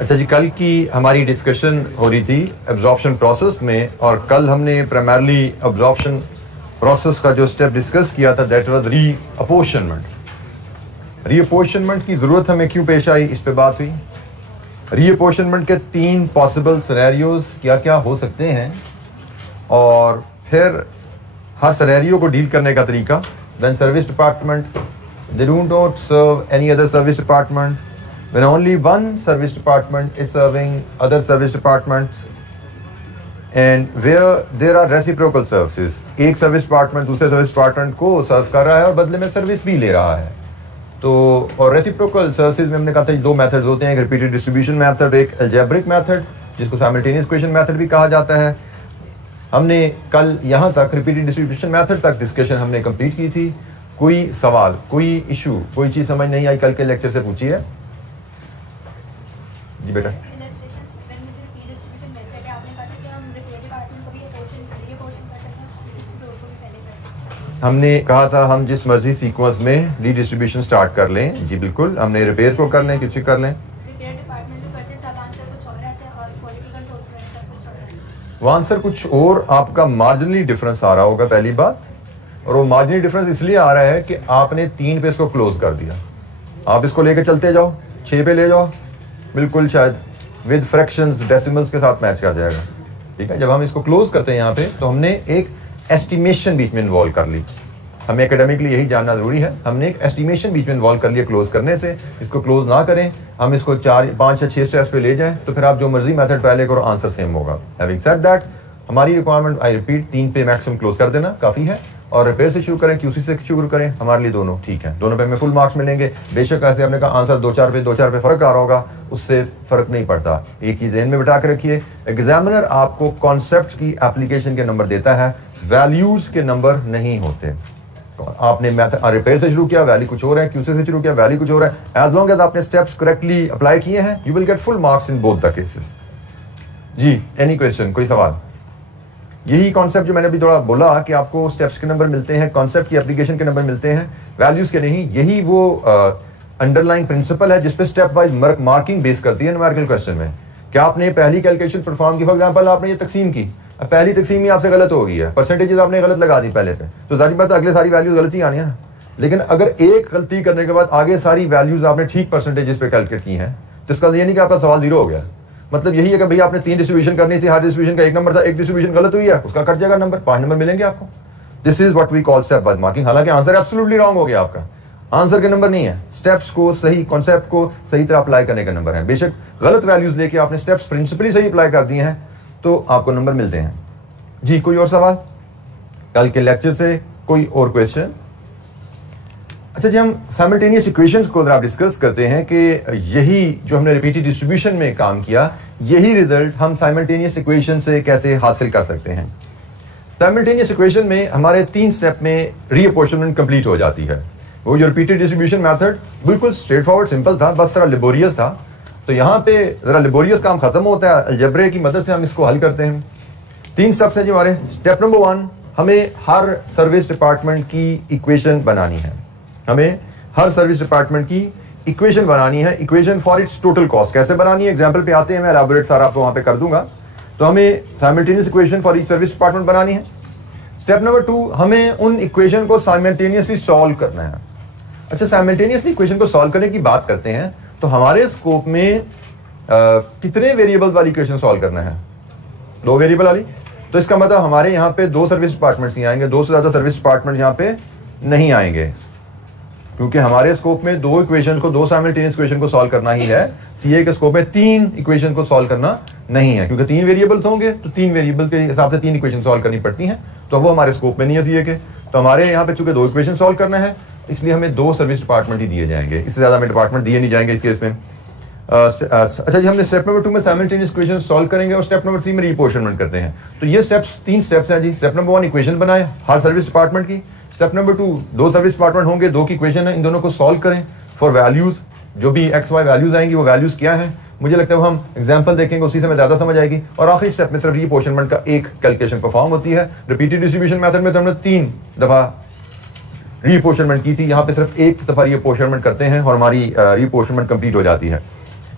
अच्छा जी, कल की हमारी डिस्कशन हो रही थी एब्जॉर्प्शन प्रोसेस में, और कल हमने प्राइमरली एब्जॉर्प्शन प्रोसेस का जो स्टेप डिस्कस किया था दैट वाज रीअपोर्शनमेंट। रीअपोर्शनमेंट की ज़रूरत हमें क्यों पेश आई, इस पे बात हुई। रीअपोर्शनमेंट के 3 पॉसिबल सिनेरियोज क्या क्या हो सकते हैं, और फिर हर सिनेरियो को डील करने का तरीका। Then service department, they don't serve any other service department, when only one service department is serving other service departments, and where there are reciprocal services, एक सर्विस डिपार्टमेंट दूसरे सर्विस डिपार्टमेंट को सर्व कर रहा है और बदले में सर्विस भी ले रहा है। तो और रेसिप्रोकल सर्विसेज में हमने कहा था 2 मेथड्स होते हैं, एक रिपीटेड डिस्ट्रीब्यूशन मेथड, एक अलजेब्रिक मेथड जिसको साइमल्टेनियस इक्वेशन मेथड भी कहा जाता है। हमने कल यहाँ तक रिपीटेड डिस्ट्रीब्यूशन मेथड तक डिस्कशन हमने कंप्लीट की थी। कोई सवाल, कोई इशू, कोई चीज़ समझ नहीं आई कल के लेक्चर से पूछिए जी बेटा। हमने कहा था हम जिस मर्जी सीक्वेंस में रीडिस्ट्रीब्यूशन स्टार्ट कर लें, जी बिल्कुल, हमने रिपेयर को कर लें, कुछ कर लें, वो आंसर कुछ और आपका मार्जिनली डिफरेंस आ रहा होगा पहली बात। और वो मार्जिनली डिफरेंस इसलिए आ रहा है कि आपने 3 पे इसको क्लोज कर दिया। आप इसको लेके चलते जाओ, 6 पे ले जाओ, बिल्कुल शायद विद फ्रैक्शंस डेसिमल्स के साथ मैच कर जाएगा। ठीक है, जब हम इसको क्लोज करते हैं यहाँ पे तो हमने एक एस्टिमेशन बीच में इन्वॉल्व कर ली। हमें एकेडमिकली यही जानना जरूरी है, हमने एक एस्टिमेशन बीच में इन्वॉल्व कर लिया क्लोज करने से। इसको क्लोज ना करें, हम इसको 4, 5 या 6 स्टेप्स पे ले जाएं तो फिर आप जो मर्जी मेथड पहले करो आंसर सेम होगा। हैविंग सेड दैट, हमारी रिक्वायरमेंट, आई रिपीट, 3 पे मैक्सिमम क्लोज कर देना काफ़ी है, और रिपेयर से शुरू करें, क्यूसी से शुरू करें, हमारे लिए दोनों ठीक है। दोनों पे हमें फुल मार्क्स मिलेंगे। बेशक ऐसे आपने कहा आंसर 2-4 पे फर्क आ रहा होगा, उससे फर्क नहीं पड़ता। एक चीज ध्यान में बिठा के रखिए, एग्जामिनर आपको कॉन्सेप्ट की एप्लीकेशन के नंबर देता है, वैल्यूज के नंबर नहीं होते। तो आपने रिपेयर से शुरू किया, वैल्यू कुछ हो रहा है, क्यूसी से शुरू किया, वैल्यू कुछ हो रहा है। एज लॉन्ग एज आपने स्टेप्स करेक्टली अप्लाई किए हैं, you will get full marks in both the cases. जी, एनी क्वेश्चन, कोई सवाल? यही कॉन्सेप्ट जो मैंने अभी थोड़ा बोला कि आपको स्टेप्स के नंबर मिलते हैं, कॉन्सेप्ट की एप्लीकेशन के नंबर मिलते हैं, वैल्यूज के नहीं। यही वो अंडरलाइन प्रिंसिपल है जिसपे स्टेप वाइज मार्किंग बेस करती है न्यूमेरिकल क्वेश्चन में। क्या आपने पहली कैलकुलेशन परफॉर्म की, फॉर एग्जांपल आपने ये तकसीम की, अब पहली तकसीम ही आपसे गलत हो गई है, परसेंटेजेस आपने गलत लगा दी पहले पे, तो जाहिर बात है अगले सारी वैल्यूज गलत ही आनी है ना। लेकिन अगर एक गलती करने के बाद आगे सारी वैल्यूज आपने ठीक परसेंटेजेस पे कैलकुलेट की हैं, तो इसका ये नहीं कि आपका सवाल 0 हो गया। मतलब यही है कि भैया आपने 3 डिस्ट्रीब्यूशन करनी थी, हर डिस्ट्रीब्यूशन का 1 नंबर था, एक डिस्ट्रीब्यूशन गलत हुई है, उसका कट जाएगा नंबर, 5 नंबर मिलेंगे आपको। This is what we call step wise marking. हालांकि आंसर एब्सोल्युटली रॉन्ग हो गया आपका, आंसर के नंबर नहीं है, स्टेप्स को सही, कॉन्सेप्ट को सही तरह अप्लाई करने का नंबर है। बेशक गलत वैल्यूज लेके आपने स्टेप्स प्रिंसिपली सही अप्लाई कर दिए हैं तो आपको नंबर मिलते हैं। जी, कोई और सवाल कल के लेक्चर से? कोई और क्वेश्चन? अच्छा जी, हम साइमल्टेनियस इक्वेशंस को जरा डिस्कस करते हैं कि यही जो हमने रिपीटेड डिस्ट्रीब्यूशन में काम किया, यही रिजल्ट हम साइमल्टेनियस इक्वेशन से कैसे हासिल कर सकते हैं। साइमल्टेनियस इक्वेशन में हमारे 3 स्टेप में रीअपोर्शनमेंट कंप्लीट हो जाती है। वो जो रिपीटेड डिस्ट्रीब्यूशन मेथड बिल्कुल स्ट्रेट फॉरवर्ड सिंपल था, बस थोड़ा लेबोरियस था। तो यहाँ पे जरा लेबोरियस काम खत्म होता है, अलजेब्रे की मदद से हम इसको हल करते हैं। 3 स्टेप्स हैं जी हमारे। स्टेप नंबर 1, हमें हर सर्विस डिपार्टमेंट की इक्वेशन बनानी है। हमें हर सर्विस डिपार्टमेंट की इक्वेशन बनानी है। Equation for its total cost कैसे बनानी है, एग्जांपल पे आते हैं, मैं एलैबोरेट सारा आपको वहां पे कर दूंगा। तो हमें simultaneous equation for each service department बनानी है। स्टेप नंबर 2, हमें उन इक्वेशन को साइमल्टेनियसली सॉल्व करना है। अच्छा, साइमल्टेनियसली इक्वेशन को सॉल्व करने की बात करते हैं तो हमारे स्कोप में कितने वेरिएबल्स वाली इक्वेशन सॉल्व करना है? 2 वेरिएबल वाली। तो इसका मतलब हमारे यहाँ पे 2 सर्विस डिपार्टमेंट्स ही आएंगे, 2 से ज्यादा सर्विस डिपार्टमेंट यहाँ पे नहीं आएंगे, क्योंकि हमारे स्कोप में 2 इक्वेशन को, 2 साइमल्टेनियस इक्वेशन को सॉल्व करना ही है। सीए के स्कोप में 3 इक्वेशन को सॉल्व करना नहीं है, क्योंकि 3 वेरिएबल्स होंगे तो 3 वेरिएबल्स के हिसाब से 3 इक्वेशन सॉल्व करनी पड़ती हैं, तो वो हमारे स्कोप में नहीं है सीए के। तो हमारे यहाँ पे चूंकि 2 इक्वेशन सॉल्व करना है, इसलिए हमें 2 सर्विस डिपार्टमेंट ही दिए जाएंगे, इससे ज्यादा हमें डिपार्टमेंट दिए नहीं जाएंगे इस केस में। अच्छा जी, हमने स्टेप नंबर 2 में साइमल्टेनियस इक्वेशन सॉल्व करेंगे और स्टेप नंबर 3 में रीअपोर्शनमेंट करते हैं। तो ये स्टेप्स 3 स्टेप्स हैं जी। स्टेप नंबर 1, इक्वेशन बनाए हर सर्विस डिपार्टमेंट की। स्टेप नंबर 2, 2 सर्विस डिपार्टमेंट होंगे, 2 की इक्वेशन है, इन दोनों को सॉल्व करें फॉर वैल्यूज। जो भी एक्स वाई वैल्यूज आएंगी वो वैल्यूज क्या हैं, मुझे लगता है वो हम एग्जांपल देखेंगे, उसी से हमें ज्यादा समझ आएगी। और आखिरी स्टेप में सिर्फ रीअपोर्शनमेंट का एक कैलकुलेशन परफॉर्म होती है। रिपीटेड डिस्ट्रीब्यूशन मेथड में तो हमने 3 दफा रीअपोर्शनमेंट की थी, यहाँ पे सिर्फ 1 दफा रीअपोर्शनमेंट करते हैं और हमारी रीअपोर्शनमेंट कंप्लीट हो जाती है।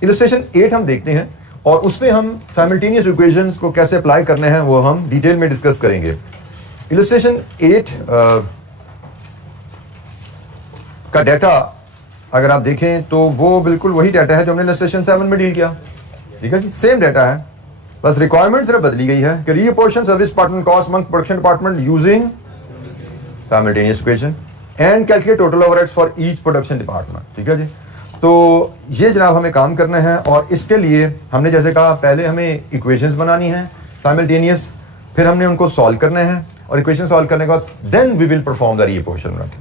इलस्ट्रेशन 8 हम देखते हैं और उसमें हम साइमल्टेनियस इक्वेशंस को कैसे अप्लाई करने हैं वो हम डिटेल में डिस्कस करेंगे। इलस्ट्रेशन 8 का डाटा अगर आप देखें तो वो बिल्कुल वही डाटा है जो हमने इलस्ट्रेशन 7 में डील किया। ठीक है जी, सेम डाटा है, बस रिक्वायरमेंट सिर्फ बदली गई है कि reapportion service department cost among production department using simultaneous equation and calculate total overheads for each production department. ठीक है जी, तो ये जनाब हमें काम करना है और इसके लिए हमने जैसे कहा पहले हमें इक्वेशंस बनानी है साइमल्टेनियस, फिर हमने उनको सॉल्व करना है और इक्वेशन सॉल्व करने के बाद then we will perform the reapportionment.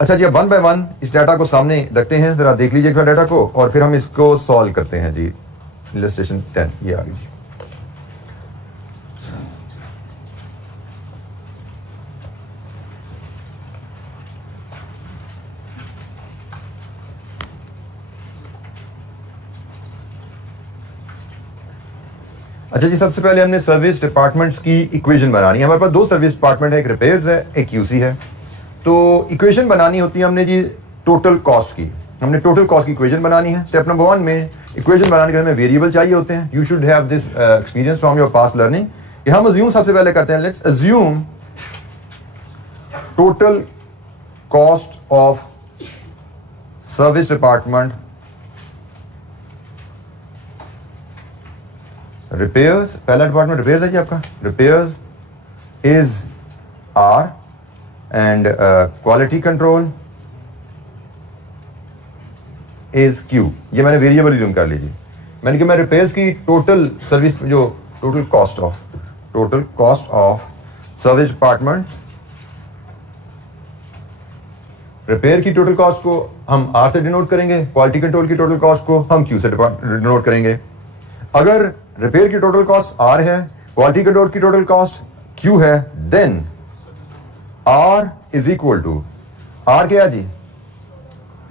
अच्छा जी, अब 1 बाय 1 इस डाटा को सामने रखते हैं, जरा देख लीजिएगा डाटा को और फिर हम इसको सॉल्व करते हैं जी। इलस्ट्रेशन 10 ये आ गई जी। अच्छा जी, सबसे पहले हमने सर्विस डिपार्टमेंट्स की इक्वेशन बनानी है। हमारे पास 2 सर्विस डिपार्टमेंट है, एक रिपेयर्स है, एक क्यूसी है। तो इक्वेशन बनानी होती है हमने जी टोटल कॉस्ट की। हमने टोटल कॉस्ट की इक्वेशन बनानी है। स्टेप नंबर 1 में इक्वेशन बनाने के लिए हमें वेरिएबल चाहिए होते हैं। You should have this experience from your past learning कि हम अज्यूम सबसे पहले करते हैं, let's assume total cost of service department repairs, पहला डिपार्टमेंट रिपेयर्स है जी आपका, repairs is R and quality control is Q. ये मैंने वेरिएबल रिज्यूम कर लीजिए। मैंने कहा मैं रिपेयर्स की टोटल सर्विस जो total cost of service department, repair की टोटल कॉस्ट को हम आर से डिनोट करेंगे, क्वालिटी कंट्रोल की टोटल कॉस्ट को हम क्यू से डिनोट करेंगे। अगर रिपेयर की टोटल कॉस्ट आर है, क्वालिटी कंट्रोल की टोटल कॉस्ट क्यू है, then R is equal to, R क्या जी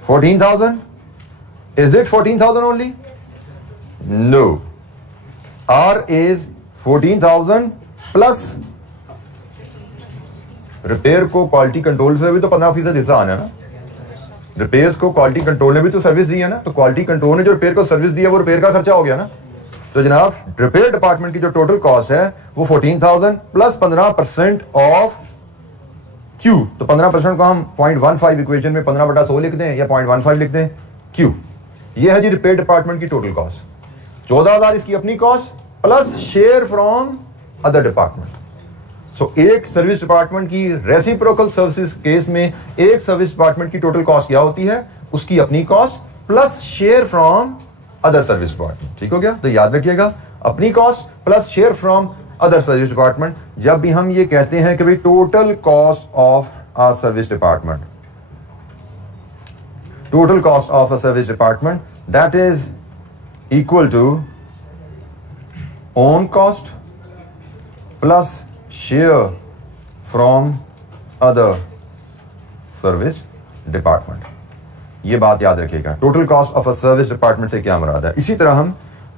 14,000। Is it 14,000 only? No, R is 14,000 plus repair को क्वालिटी कंट्रोल से भी तो 15% हिस्सा आना है ना। रिपेयर्स को क्वालिटी कंट्रोल ने भी तो सर्विस दी है ना, तो क्वालिटी कंट्रोल ने जो रिपेयर को सर्विस दी है वो रिपेयर का खर्चा हो गया ना। तो जनाब रिपेयर डिपार्टमेंट की जो टोटल कॉस्ट है वो 14,000 प्लस 15% ऑफ क्यू। तो 15% को हम 0.15 इक्वेशन में 15/100 लिख दें या 0.15 लिख दें क्यू। ये है जी रिपेयर डिपार्टमेंट की टोटल कॉस्ट। 14,000 इसकी अपनी cost plus share from other department. So एक सर्विस डिपार्टमेंट की रेसिप्रोकल सर्विसेज केस में एक सर्विस डिपार्टमेंट की टोटल कॉस्ट क्या होती है, उसकी अपनी cost plus share from other service department. ठीक हो गया, तो याद रखिएगा अपनी cost plus share from other service department. जब भी हम ये कहते हैं कि भाई total cost of a service department, total cost of a service department that is equal to own cost plus share from other service department. ये बात याद रखिएगा, total cost of a service department से क्या मुराद है। इसी तरह हम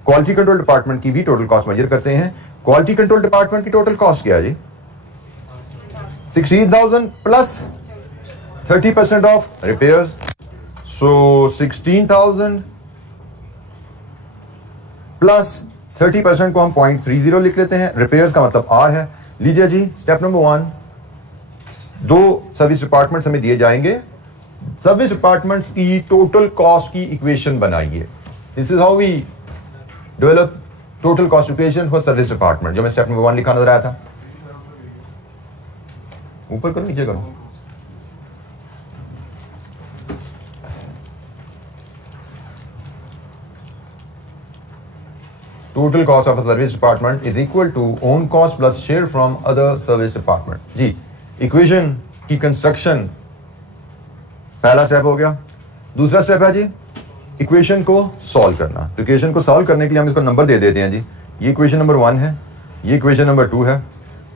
क्वालिटी कंट्रोल डिपार्टमेंट की भी टोटल कॉस्ट मेजर करते हैं। क्वालिटी कंट्रोल डिपार्टमेंट की टोटल कॉस्ट क्या है जी 16,000 plus 30% of repairs. So 16,000 plus 30% को हम 0.30 लिख लेते हैं। रिपेयर्स का मतलब आर है। लीजिए जी, स्टेप नंबर 1, 2 सर्विस डिपार्टमेंट्स हमें दिए जाएंगे। सर्विस डिपार्टमेंट्स की टोटल कॉस्ट की इक्वेशन बनाइए। This is how we develop total cost equation for service department, जो मैं स्टेप नंबर 1 लिखा नजर आया था। ऊपर करो नीचे करो। Total cost of a service department is equal to own cost plus share from other service department. जी, इक्वेशन की कंस्ट्रक्शन पहला स्टेप हो गया। दूसरा स्टेप है जी इक्वेशन को सॉल्व करना। तो इक्वेशन को सॉल्व करने के लिए हम इसको नंबर दे देते हैं जी। ये इक्वेशन नंबर 1 है, ये इक्वेशन नंबर 2 है।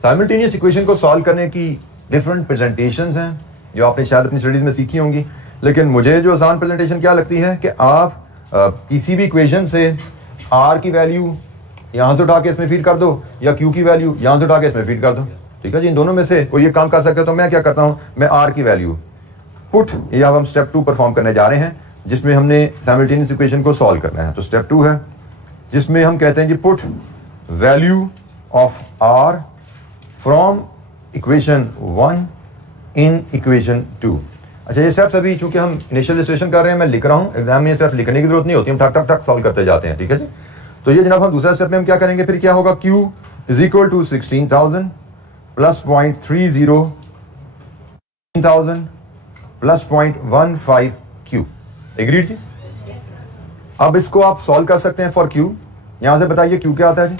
साइमल्टेनियस इक्वेशन को सॉल्व करने की डिफरेंट प्रेजेंटेशंस हैं जो आपने शायद अपनी स्टडीज में सीखी होंगी, लेकिन मुझे जो आसान प्रेजेंटेशन क्या लगती है कि आप किसी भी इक्वेशन से आर की वैल्यू यहां से उठा के इसमें फीड कर दो या क्यू की वैल्यू यहां से उठा के इसमें फीड कर दो। ठीक है जी, इन दोनों में से कोई ये काम कर सकते हो। तो मैं क्या करता हूं, मैं आर की वैल्यू पुट, या हम स्टेप 2 परफॉर्म करने जा रहे हैं। जिसमें हमने साइमल्टेनियस इक्वेशन को सॉल्व करना है। तो स्टेप 2 है जिसमें हम कहते हैं जी put value of R from equation 1 in equation 2। अच्छा, ये स्टेप्स अभी चूंकि हम इनिशियल सिचुएशन कर रहे हैं, मैं लिख रहा हूं, एग्जाम में स्टेप लिखने की जरूरत नहीं होती, हम ठक ठक ठक सॉल्व करते जाते हैं। ठीक है जी। तो ये जनाब हम दूसरा स्टेप में हम क्या करेंगे, फिर क्या होगा, Q is equal to 16,000 plus 0.30 1000 plus 0.15 Q। Agreed जी। अब इसको आप सॉल्व कर सकते हैं फॉर Q। यहां से बताइए Q क्या आता है जी,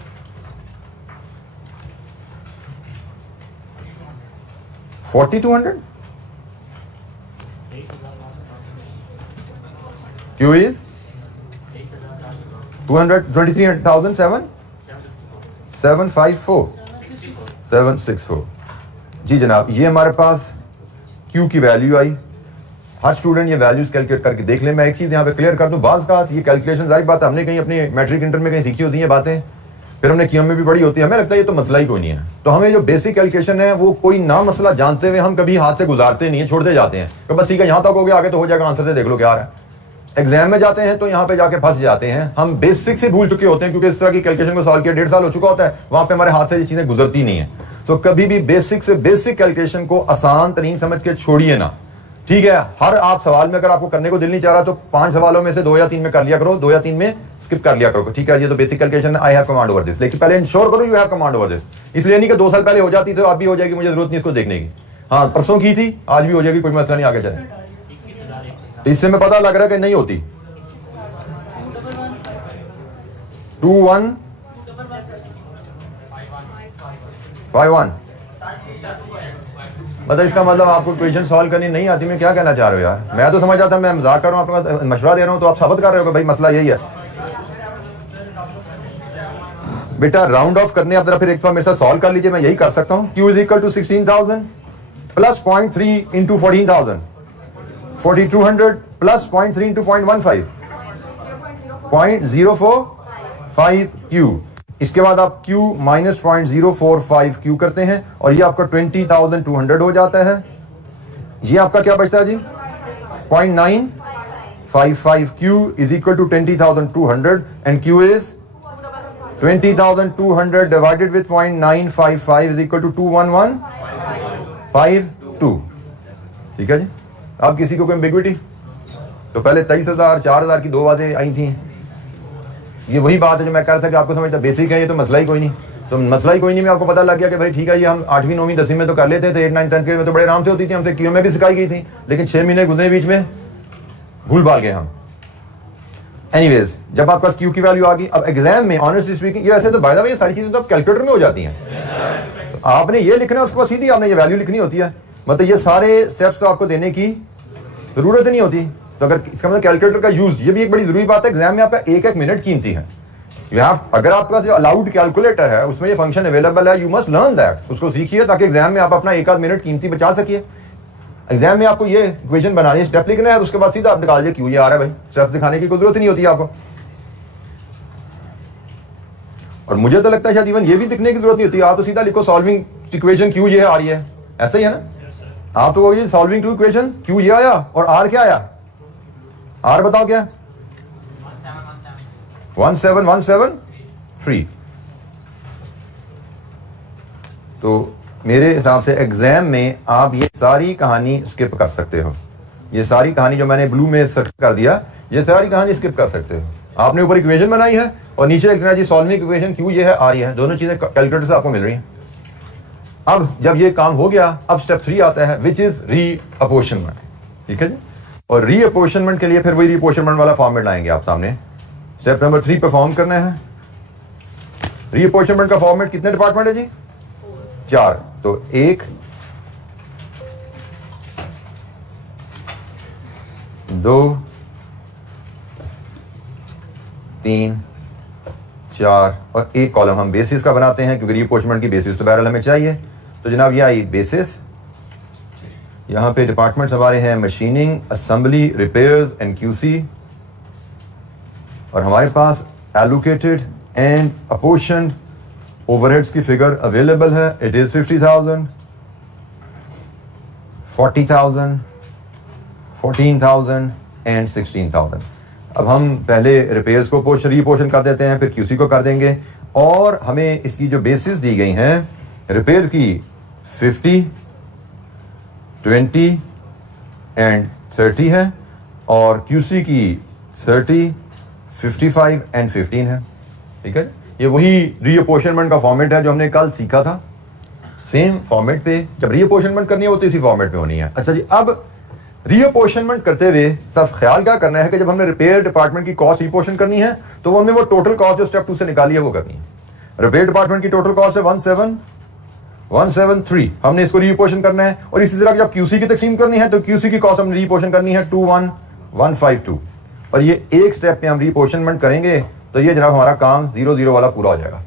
$4,200। Q is 764 जी जनाब। ये हमारे पास Q की वैल्यू आई। हर स्टूडेंट ये वैल्यूज कैलकुलेट करके देख ले। मैं एक चीज यहाँ पे क्लियर कर दूं, बात ये कैलकुलेशन जाहिर बात हमने कहीं अपनी मैट्रिक इंटर में कहीं सीखी होती है बातें, फिर हमने QM में भी पढ़ी होती है, हमें लगता है ये तो मसला ही कोई नहीं है। तो हमें जो बेसिक कैलकुलेशन है वो कोई ना मसला जानते हुए हम कभी हाथ से गुजारते नहीं है, छोड़ते जाते हैं तो बस ठीक है यहाँ तक हो गया, आगे तो हो जाएगा, आंसर से देख लो क्या आ रहा है। एग्जाम में जाते हैं तो यहाँ पे जाके फंस जाते हैं, हम बेसिक से भूल चुके होते हैं क्योंकि इस तरह की कैलकुलेशन को सॉल्व किया 1.5 साल हो चुका होता है, वहां पे हमारे हाथ से ये चीजें गुजरती नहीं है। तो कभी भी बेसिक से बेसिक कैलकुलेशन को आसान तरीन समझ के छोड़िए ना। ठीक है, हर आप सवाल में अगर आपको करने को दिल नहीं चाह रहा तो 5 सवालों में से 2 या 3 में कर लिया करो, 2 या 3 में स्किप कर लिया करो। ठीक है, ये तो basic calculation I have command over this, लेकिन पहले इंश्योर करो you have command over this. इसलिए नहीं कि 2 साल पहले हो जाती तो अब भी हो जाएगी, मुझे जरूरत नहीं इसको देखने की। हाँ, परसों की थी, आज भी हो जाएगी, कोई मसला नहीं, आगे चले। इससे मैं पता लग रहा है कि नहीं होती। 2151 मतलब इसका मतलब आपको इक्वेशन सॉल्व करनी नहीं आती। मैं क्या कहना चाह रहे हो यार, मैं तो समझ आता मैं मजाक कर रहा हूँ, आपको मशवरा दे रहा हूँ तो आप साबित कर रहे हो कि भाई मसला यही है। बेटा राउंड ऑफ करने आप जरा फिर एक बार मेरे साथ सॉल्व कर लीजिए, मैं यही कर सकता हूँ। Q is equal to 16,000 plus 0.3 into 14,000, 4,200 plus 0.3 into 0.15, 0.045 Q। इसके बाद आप Q माइनस 0.045 Q करते हैं और ये आपका 20,200 हो जाता है। ये आपका क्या बचता है जी, 0.955 Q is equal to 20,200 and Q is 20,200 divided with 0.955 is equal to 21152। ठीक है जी। अब किसी को कोई एम्बिग्विटी, तो पहले 23,000 4,000 की 2 बातें आई थी। ये वही बात है जो मैं कह रहा था कि आपको समझता बेसिक है, ये तो मसला ही कोई नहीं। तो मसला ही कोई नहीं में आपको पता लग गया कि भाई ठीक है, ये हम 8वीं 9वीं 10वीं में तो कर लेते थे, 8 9 10 में तो बड़े आराम से होती थी, हमसे QM में भी सिखाई गई थी, लेकिन 6 महीने गुजरे बीच में भूल भाल गए हम। एनीवेज, जब आपके पास Q की वैल्यू आ गई, अब एग्जाम में ऑनेस्टली स्पीकिंग ये ऐसे तो बाय द वे ये सारी चीजें तो अब कैलकुलेटर में हो जाती हैं। तो आपने ये लिखना है, उसके बाद सीधी आपने ये वैल्यू लिखनी होती है। मतलब ये सारे स्टेप्स तो आपको देने की जरूरत नहीं होती। तो अगर इसका मतलब कैलकुलेटर का यूज, ये भी एक बड़ी जरूरी बात है, एग्जाम में आपका 1-1 मिनट कीमती है। अगर आपके पास जो अलाउड कैलकुलेटर है उसमें ये फंक्शन अवेलेबल है, यू मस्ट लर्न दैट, उसको सीखिए ताकि एग्जाम में आप अपना 1-आध मिनट कीमती बचा सकिए। एग्जाम में आपको ये इक्वेशन बनानी है, स्टेप लिखना है, उसके बाद सीधा आप निकाल क्यों ये आ रहा है भाई, स्टेप दिखाने की कोई जरूरत नहीं होती आपको। और मुझे तो लगता है शायद इवन ये भी दिखने की जरूरत नहीं होती, आप तो सीधा लिखो सॉल्विंग इक्वेशन क्यू ये आ रही है, ऐसा ही है ना। आप तो ये सॉल्विंग टू इक्वेशन क्यू ये आया और आर क्या आया, आर बताओ क्या, 17173। तो मेरे हिसाब से एग्जाम में आप ये सारी कहानी स्किप कर सकते हो। ये सारी कहानी जो मैंने ब्लू में सर्च कर दिया, ये सारी कहानी स्किप कर सकते हो। आपने ऊपर इक्वेशन बनाई है और नीचे लिखना जी सॉल्विंग इक्वेशन क्यू ये है आर ये है, दोनों चीजें कैलकुलेटर से आपको मिल रही हैं। अब जब ये काम हो गया, अब स्टेप 3 आता है विच इज रीअपोर्शनमेंट। ठीक है जी। और रीअपोर्शनमेंट के लिए फिर वही रीअपोर्शनमेंट वाला फॉर्मेट लाएंगे आप सामने। स्टेप नंबर 3 परफॉर्म करना है। रीअपोर्शनमेंट का फॉर्मेट कितने डिपार्टमेंट है जी, 4। तो 1 2 3 4 और एक कॉलम हम बेसिस का बनाते हैं क्योंकि रीअपोर्शनमेंट की बेसिस तो बहरहाल हमें चाहिए। तो जनाब ये आई बेसिस, यहां पे डिपार्टमेंट्स हमारे हैं machining, assembly, repairs and QC। और हमारे पास एलोकेटेड एंड अपोर्शन्ड ओवरहेड्स की फिगर अवेलेबल है। It is 50,000, 40,000, 14,000 and 16,000। अब हम पहले रिपेयर्स को रीपोर्शन कर देते हैं, फिर क्यूसी को कर देंगे, और हमें इसकी जो बेसिस दी गई हैं रिपेयर की 50, 20 एंड 30 है, और क्यूसी की 30, 55 एंड 15 है। ठीक है, ये वही रीअपोर्शनमेंट का फॉर्मेट है जो हमने कल सीखा था। सेम फॉर्मेट पे जब रीअपोर्शनमेंट करनी है वो तो इसी फॉर्मेट पे होनी है। अच्छा जी, अब रीअपोर्शनमेंट करते हुए सब ख्याल क्या करना है कि जब हमने रिपेयर डिपार्टमेंट की कॉस्ट रीपोर्शन करनी है तो वो हमने वो टोटल कॉस्ट जो स्टेप 2 से निकाली है वो करनी है। रिपेयर डिपार्टमेंट की टोटल कॉस्ट है 17173, हमने इसको रीपोर्शन करना है। और इसी तरह जब क्यूसी की तकसीम करनी है तो क्यूसी की कॉस्ट हमने रीपोर्शन करनी है 21152, और ये एक स्टेप पे हम रीपोर्शनमेंट करेंगे तो ये जनाब हमारा काम 00 वाला पूरा हो जाएगा।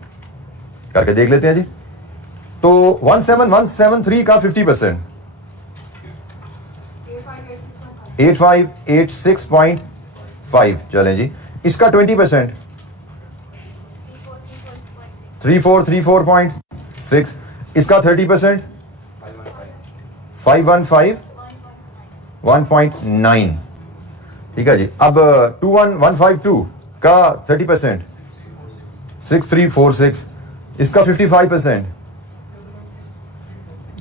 करके देख लेते हैं जी। तो 17173 का 50%, 8586.5, चलें जी। इसका 20%, 3434.6, इसका 30%, 515.1.9। ठीक है जी। अब 21152 का 30%, 6346, इसका 55%,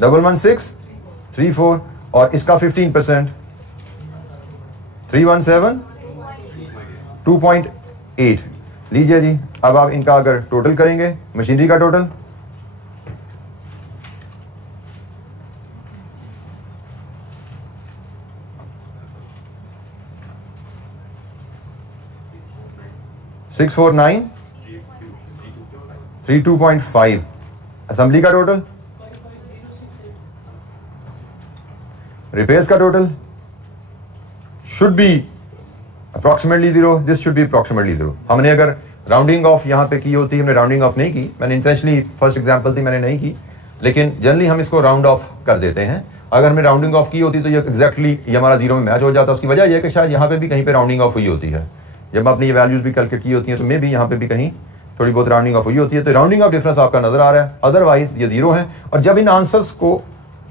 11634, और इसका 15%, 317 2.8। लीजिए जी, अब आप इनका अगर टोटल करेंगे, मशीनरी का टोटल, $649,32.5। असेंबली का टोटल, रिपेयर्स का total should be approximately 0, this should be approximately 0। हमने अगर राउंडिंग ऑफ यहां पे की होती, हमने राउंडिंग ऑफ नहीं की, मैंने इंटेंशनली फर्स्ट एग्जांपल थी मैंने नहीं की, लेकिन जनरली हम इसको राउंड ऑफ कर देते हैं। अगर हमने राउंडिंग ऑफ की होती तो ये एग्जैक्टली ये हमारा 0 में मैच हो जाता। उसकी वजह यह है कि शायद यहाँ पे भी कहीं पे राउंडिंग ऑफ हुई होती है, जब आपने ये वैल्यूज भी कैलकुलेट की होती हैं तो मे भी यहाँ पे भी कहीं थोड़ी बहुत राउंडिंग ऑफ हुई होती है, तो राउंडिंग ऑफ डिफरेंस आपका नजर आ रहा है, अदरवाइज ये 0 है। और जब इन आंसर्स को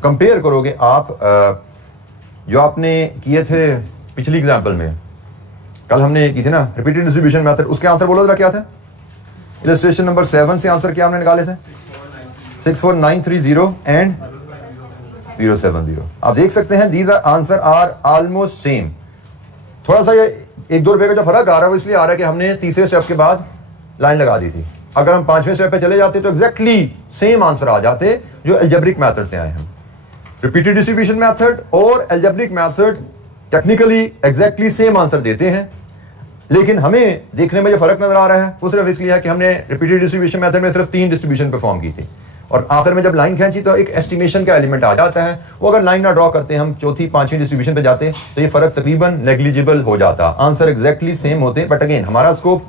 कंपेयर करोगे आप जो आपने किए थे पिछली एग्जाम्पल में, कल हमने की थी ना रिपीटेड डिस्ट्रीब्यूशन मेथड, उसके आंसर बोलो जरा क्या था। इलस्ट्रेशन नंबर 7 से आंसर क्या हमने निकाले थे, 64930 एंड 070। आप देख सकते हैं these answer are almost same. थोड़ा सा ये 1-2 रुपए का जो फर्क आ रहा है वो इसलिए आ रहा है कि हमने तीसरे स्टेप के बाद लाइन लगा दी थी। अगर हम 5वें स्टेप पे चले जाते तो एग्जैक्टली सेम आंसर आ जाते जो अलजेब्रिक मेथड से आए हैं। रिपीटेड डिस्ट्रीब्यूशन मेथड और algebraic method technically exactly same answer देते हैं, लेकिन हमें देखने में जो फर्क नजर आ रहा है वो सिर्फ इसलिए है कि हमने रिपीटेड डिस्ट्रीब्यूशन मेथड में सिर्फ 3 डिस्ट्रीब्यूशन परफॉर्म की थी, और आखिर में जब लाइन खींची तो एक एस्टिमेशन का एलिमेंट आ जाता है। वो अगर लाइन ना ड्रॉ करते हम 4थी 5वीं डिस्ट्रीब्यूशन पे जाते तो ये फर्क तकरीबन नेग्लिजिबल हो जाता, आंसर एग्जैक्टली सेम होते। बट अगेन हमारा स्कोप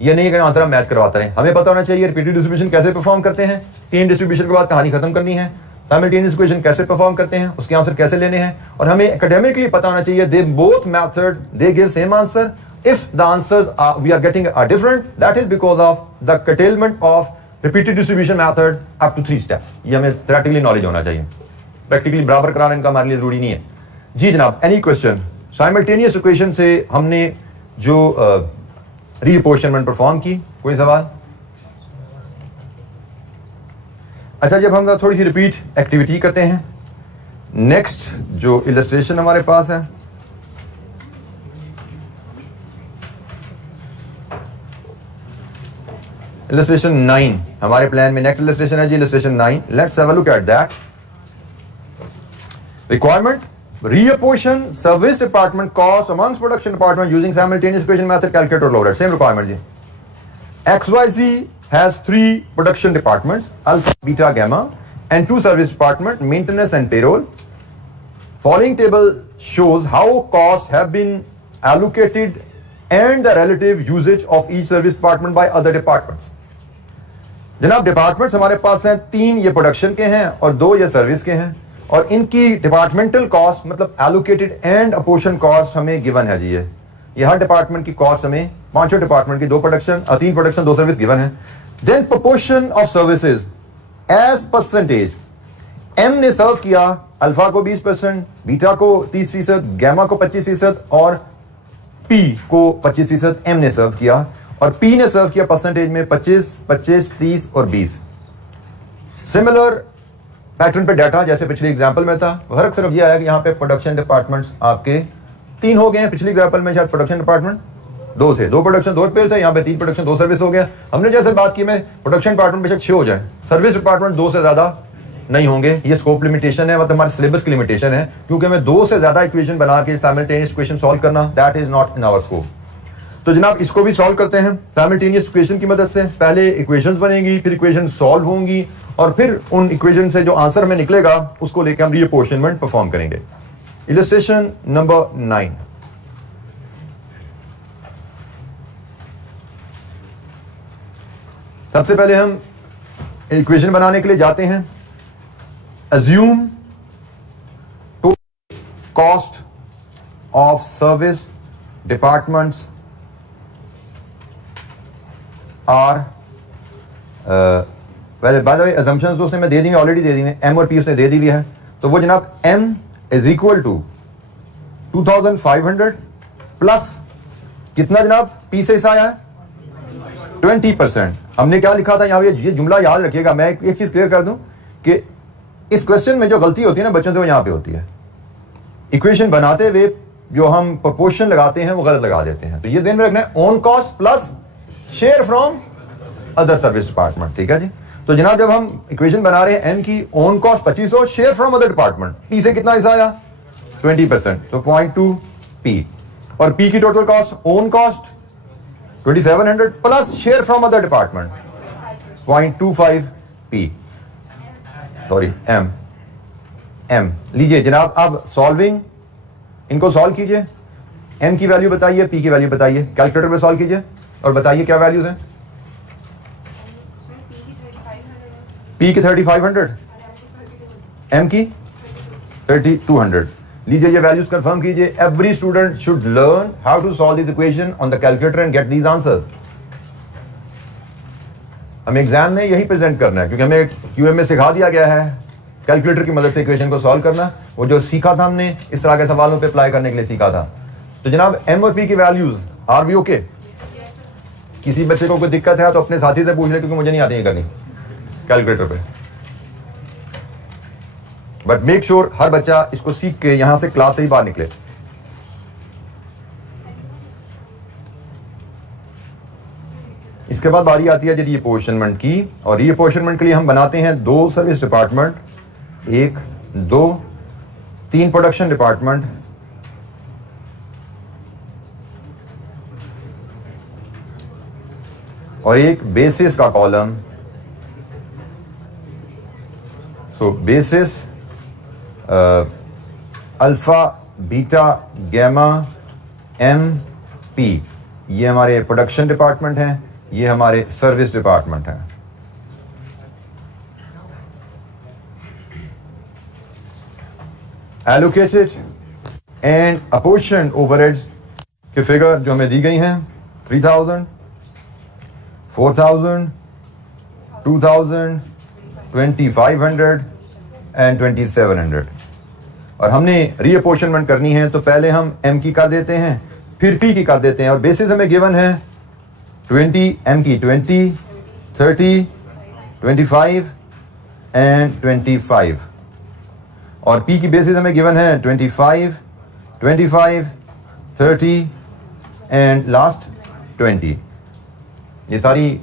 ये नहीं है कि आंसर हम मैच करवाते रहे, हमें पता होना चाहिए रिपीटेड डिस्ट्रीब्यूशन कैसे परफॉर्म करते हैं, 3 डिस्ट्रीब्यूशन के बाद कहानी खत्म करनी है, साइमल्टेनियस इक्वेशन कैसे परफॉर्म करते हैं, उसके आंसर कैसे लेने हैं, और हमें एकेडमिकली पता होना चाहिए they both method they give same answer. If the answers we are getting are different, that is because of the curtailment of repeated distribution method up to 3 steps. ये हमें थ्योरेटिकली नॉलेज होना चाहिए, practically बराबर कराना इनका हमारे लिए जरूरी नहीं है जी। जनाब एनी क्वेश्चन, साइमल्टेनियस इक्वेशन से हमने जो रीअपोर्शनमेंट परफॉर्म की, कोई सवाल? अच्छा, जब हम थोड़ी सी रिपीट एक्टिविटी करते हैं, नेक्स्ट जो इलस्ट्रेशन हमारे पास है, इलस्ट्रेशन 9 हमारे प्लान में नेक्स्ट इलस्ट्रेशन है जी, illustration 9। Let's have a look at that. Requirement, reapportion service department cost amongst production department using simultaneous equation method, calculate total overhead. Same requirement ji। XYZ has 3 production departments, alpha, beta, gamma, and 2 service department, maintenance and payroll. Following table shows how costs have been allocated and the relative usage of each service department by other departments. जनाब departments हमारे पास हैं 3, ये production के हैं और 2 ये service के हैं, और इनकी डिपार्टमेंटल कॉस्ट मतलब एलोकेटेड एंड अपोर्शन कॉस्ट हमें गिवन है जी। ये हर डिपार्टमेंट की कॉस्ट हमें 5 डिपार्टमेंट की 3 प्रोडक्शन 2 सर्विस गिवन है। Then proportion of services as percentage, M ने सर्व किया अल्फा को 20%, बीटा को 30%, गैमा को 25% और P को 25%, M ने सर्व किया और P ने सर्व किया परसेंटेज में 25, 25, 30 और 20। सिमिलर पैटर्न पे डाटा जैसे पिछले एग्जांपल में था, फर्क सिर्फ ये आया कि यहाँ पे प्रोडक्शन डिपार्टमेंट्स आपके 3 हो गए हैं। पिछले एग्जांपल में शायद प्रोडक्शन डिपार्टमेंट 2 थे, 2 प्रोडक्शन 2 रिपेयर थे, यहाँ पे 3 प्रोडक्शन 2 सर्विस हो गया। हमने जैसे बात की में प्रोडक्शन डिपार्टमेंट बेशक 6 हो जाए, सर्विस डिपार्टमेंट 2 से ज्यादा नहीं होंगे। ये स्कोप लिमिटेशन है, मतलब हमारे सिलेबस की लिमिटेशन है, क्योंकि हमें 2 से ज्यादा इक्वेशन बना के साइमल्टेनियस इक्वेशन सॉल्व करना, that is not in our scope. तो जनाब इसको भी सॉल्व करते हैं साइमल्टेनियस इक्वेशन की मदद से। पहले इक्वेशंस बनेंगी, फिर इक्वेशन सॉल्व होंगी और फिर उन इक्वेशन से जो आंसर हमें निकलेगा उसको लेकर हम रीअपोर्शनमेंट परफॉर्म करेंगे। Illustration number 9। सबसे पहले हम इक्वेशन बनाने के लिए जाते हैं। Assume total cost of service departments are by the way assumptions तो उसने मैं दे दी, ऑलरेडी दे दी है, M और P उसने दे दी हुई है। तो वो जनाब M is equal to 2500 plus कितना जनाब P से हिस्सा आया है 20%। हमने क्या लिखा था यहाँ पे, ये जुमला याद रखिएगा। मैं एक चीज क्लियर कर दूं कि इस क्वेश्चन में जो गलती होती है ना बच्चों से, वो यहां पे होती है। इक्वेशन बनाते हुए जो हम प्रोपोर्शन लगाते हैं वो गलत लगा देते हैं। तो ये ध्यान में रखना है, own cost plus share from other service department, ठीक है जी। तो जनाब जब हम इक्वेशन बना रहे हैं, एम की own cost 2500, share from other department, P से कितना हिस्सा आया 20%, तो 0.2 पी। और पी की total cost, own cost 2700 plus share from other department 0.25 P, sorry M लीजिए जनाब। अब सॉल्विंग, इनको सॉल्व कीजिए। एम की वैल्यू बताइए, पी की वैल्यू बताइए, कैलकुलेटर पे सॉल्व कीजिए और बताइए क्या वैल्यूज हैं। पी की 3500, एम की 3200। लीजिए ये वैल्यूज कंफर्म कीजिए। Every student should learn how to solve this equation on the calculator and get these answers. हमें एग्जाम में यही प्रेजेंट करना है, क्योंकि हमें क्यूएम में सिखा दिया गया है कैलकुलेटर की मदद से इक्वेशन को सॉल्व करना। वो जो सीखा था हमने इस तरह के सवालों पे अप्लाई करने के लिए सीखा था। तो जनाब एम और पी की वैल्यूज आर बी ओके। किसी बच्चे को कोई दिक्कत है तो अपने साथी से पूछ ले, क्योंकि मुझे नहीं आती है करनी कैलकुलेटर पे। बट मेक श्योर हर बच्चा इसको सीख के यहां से क्लास से ही बाहर निकले। इसके बाद बारी आती है रीअपोर्शनमेंट की, और रीअपोर्शनमेंट के लिए हम बनाते हैं 2 सर्विस डिपार्टमेंट, 1, 2, 3 प्रोडक्शन डिपार्टमेंट, और एक बेसिस का column. So basis alpha beta gamma M P, ये हमारे प्रोडक्शन डिपार्टमेंट हैं, ये हमारे सर्विस डिपार्टमेंट हैं। एलोकेटेड एंड अपोर्शन्ड ओवरहेड्स की फिगर जो हमें दी गई हैं 3000, 4000, 2000, 2500 एंड 2700। और हमने रीअपोर्शनमेंट करनी है तो पहले हम एम की कर देते हैं, फिर पी की कर देते हैं। और बेसिस हमें गिवन है 20, एम की 20, 30, 25 एंड 25, और पी की बेसिस हमें गिवन है 25, 25, 30 एंड लास्ट 20। ये सारी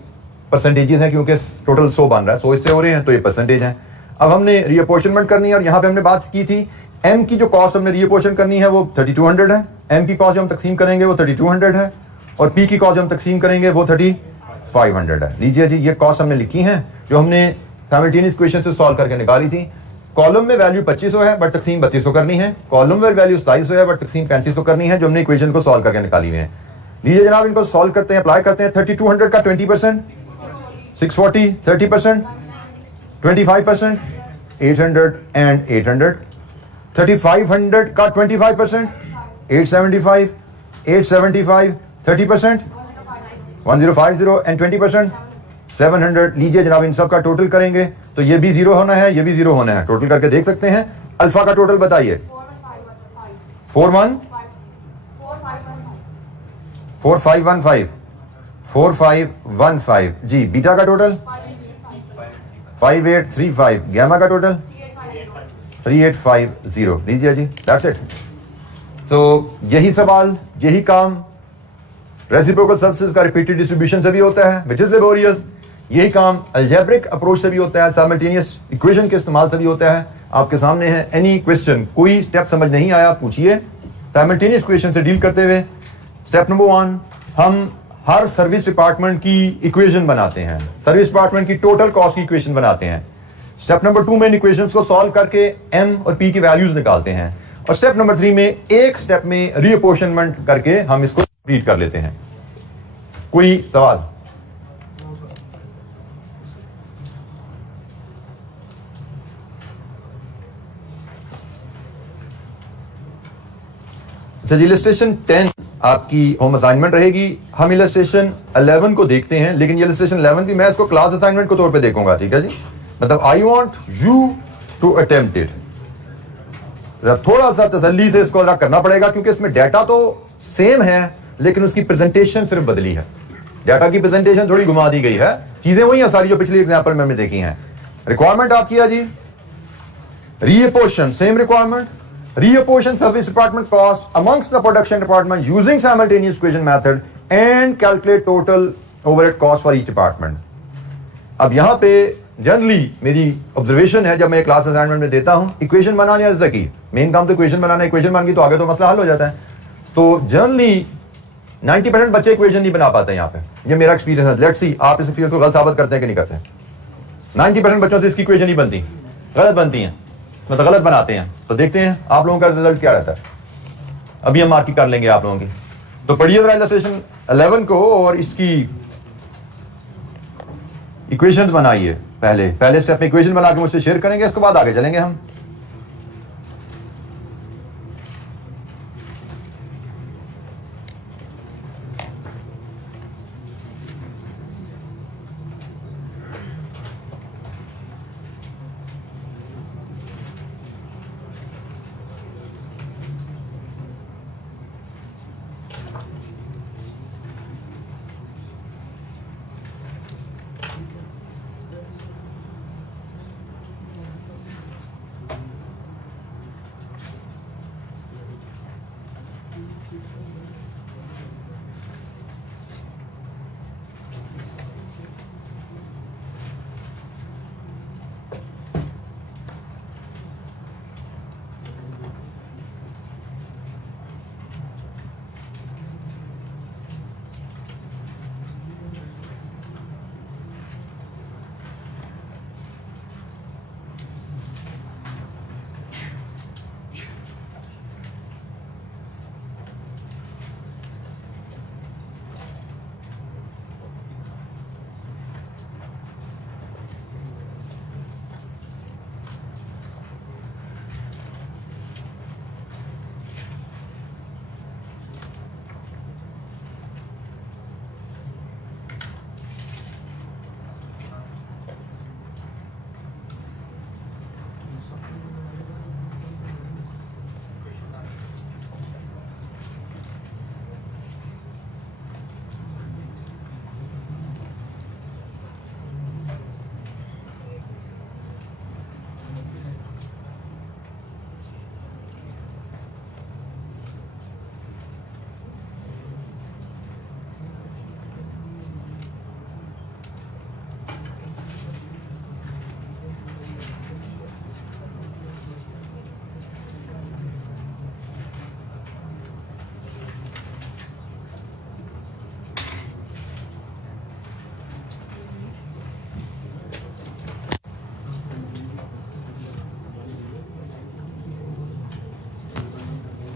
परसेंटेजेस हैं, क्योंकि टोटल 100 बन रहा है, 100 इससे हो रहे हैं तो ये परसेंटेज हैं। अब हमने रीअपोर्शनमेंट करनी है, और यहां पे हमने बात की थी एम की जो कॉस्ट हमने रीअपोर्शन करनी है वो 3200 है। एम की कॉस्ट जो हम तकसीम करेंगे वो 3200 है, और पी की कॉस्ट जो हम तकसीम करेंगे वो 3500 है। लीजिए जी ये कॉस्ट हमने लिखी है जो हमने साइमल्टेनियस इक्वेशन से सॉल्व करके निकाली थी। कॉलम में वैल्यू 2500 है बट तकसीम 3200 करनी है, कॉलम में वैल्यू 2700 है बट तकसीम 3500 करनी है, जो हमने इक्वेशन को सॉल्व करके निकाली हुई है। लीजिए जनाब इनको सॉल्व करते हैं, अप्लाई करते हैं। 3200 का 20%, 640, 30%, 25%, 800 एंड 800। 3500 का 25%, 875, 875, 30%, 1050 एंड 20%, 700। लीजिए जनाब इन सब का टोटल करेंगे तो ये भी 0 होना है, ये भी 0 होना है। टोटल करके देख सकते हैं। अल्फा का टोटल बताइए। 41, 4515 जी। बीटा का टोटल 5835, गैमा का टोटल 3850। लीजिए जी, दैट्स इट। तो यही सवाल, यही काम रेसिप्रोकल सब्सटेंस का रिपीटेड डिस्ट्रीब्यूशन से भी होता है, विच इज लेबोरियस। यही काम अलजेब्रिक अप्रोच से भी होता है, साइमल्टेनियस इक्वेशन के इस्तेमाल से भी होता है। आपके सामने है एनी क्वेश्चन, कोई स्टेप समझ नहीं आया पूछिए। साइमल्टेनियस इक्वेशन से डील करते हुए स्टेप नंबर 1, हम हर सर्विस डिपार्टमेंट की इक्वेशन बनाते हैं, सर्विस डिपार्टमेंट की टोटल कॉस्ट की इक्वेशन बनाते हैं। स्टेप नंबर 2 में इन इक्वेशंस को सॉल्व करके एम और पी की वैल्यूज निकालते हैं, और स्टेप नंबर 3 में एक स्टेप में रीअपोर्शनमेंट करके हम इसको रीड कर लेते हैं। कोई सवाल? अच्छा जी, इलस्ट्रेशन 10 आपकी होम असाइनमेंट रहेगी। हम इलस्ट्रेशन 11 को देखते हैं, लेकिन ये इलस्ट्रेशन 11 भी मैं इसको क्लास असाइनमेंट के तौर पे देखूंगा, ठीक है जी। मतलब I want you to attempt it. थोड़ा सा तसल्ली से इसको जरा करना पड़ेगा, क्योंकि इसमें डाटा तो सेम है लेकिन उसकी प्रेजेंटेशन सिर्फ बदली है। डाटा की प्रेजेंटेशन थोड़ी घुमा दी गई है, चीजें वही हैं सारी जो पिछले एग्जांपल में हमने देखी हैं। रिक्वायरमेंट आपकी है जी, reapportion, same requirement, reapportion service department cost amongst the production department using simultaneous equation method and calculate total overhead cost for each department। अब यहां पे जनरली मेरी ऑब्जर्वेशन है, जब मैं क्लास असाइनमेंट में देता हूं, इक्वेशन बनाने अर्ज की मेन काम तो इक्वेशन बनाना, इक्वेशन बन गई तो आगे तो मसला हल हो जाता है। तो जनरली 90% बच्चे इक्वेशन नहीं बना पाते यहाँ पे, ये मेरा एक्सपीरियंस है। लेट्स सी आप इस एक्सपीरियंस को गलत साबित करते हैं कि नहीं करते हैं। 90% बच्चों से इसकी इक्वेशन नहीं बनती, गलत बनती हैं, मतलब गलत बनाते हैं। तो देखते हैं आप लोगों का रिजल्ट क्या रहता है। अभी हम मार्किंग कर लेंगे आप लोगों की। तो पढ़िए जरा इलस्ट्रेशन 11 को और इसकी इक्वेशंस बनाइए। पहले स्टेप में इक्वेशन बना के मुझसे शेयर करेंगे, इसके बाद आगे चलेंगे हम।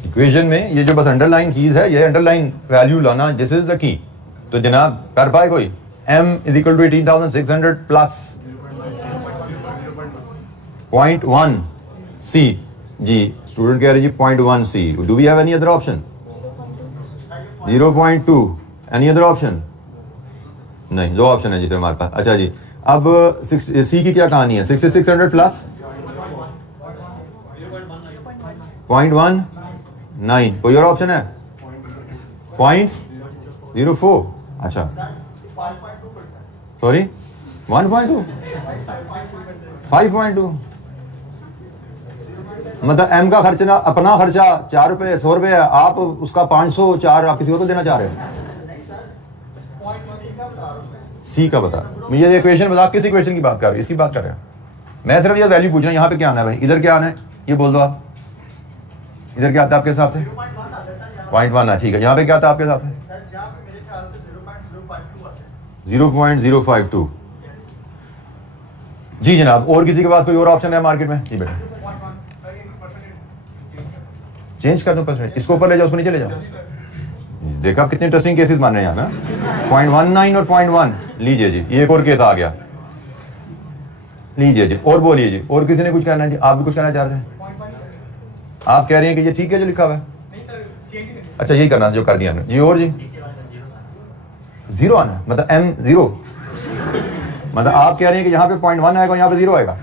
इक्वेशन में ये जो बस अंडरलाइन चीज है, ये अंडरलाइन वैल्यू लाना, दिस इज द की। तो जनाब कर पाए कोई? m is equal to 18,600 plus 0.1 c जी। स्टूडेंट कह रहे जी 0.1 c। Do we have any other option? 0.2 any other option? नहीं, दो ऑप्शन है जी सर हमारे पास। अच्छा जी, अब c की क्या कहानी है? 6600 प्लस 0.19। कोई और ऑप्शन है? 0.4 अच्छा सॉरी 1.2 5.2 मतलब एम का खर्चा अपना खर्चा 4 रुपये 100 रुपये है, आप उसका 500 4 आप किसी को तो देना चाह रहे हो। सी का बता मुझे ये इक्वेशन बता, किस इक्वेशन की बात कर रहे हो? इसकी बात कर रहे हो? मैं सिर्फ ये वैल्यू पूछ रहा हूँ, यहाँ पे क्या आना है भाई, इधर क्या आना है ये बोल दो आप। इधर क्या आता है आपके हिसाब से? 0.1 है, ठीक है। यहाँ पे क्या आता है आपके हिसाब से? 0.052। जी जनाब, और किसी के पास कोई और ऑप्शन है मार्केट में? जी बेटा चेंज कर दो परसेंट, इसको ऊपर ले जाओ, उसको नीचे ले जाओ। देखा आप कितने इंटरेस्टिंग केसेस मान रहे हैं यहाँ पे। 0.19 और 0.1 लीजिए जी, ये एक और केस आ गया, लीजिए जी। और बोलिए जी, और किसी ने कुछ कहना है जी? आप भी कुछ कहना चाह रहे हैं? आप कह रहे हैं कि ये ठीक है जो लिखा हुआ है? अच्छा यही करना जो कर दिया जी। और जी 0 आना मतलब m 0, मतलब आप कह रहे हैं कि यहाँ पे 0.1 आएगा, यहाँ पे 0 आएगा।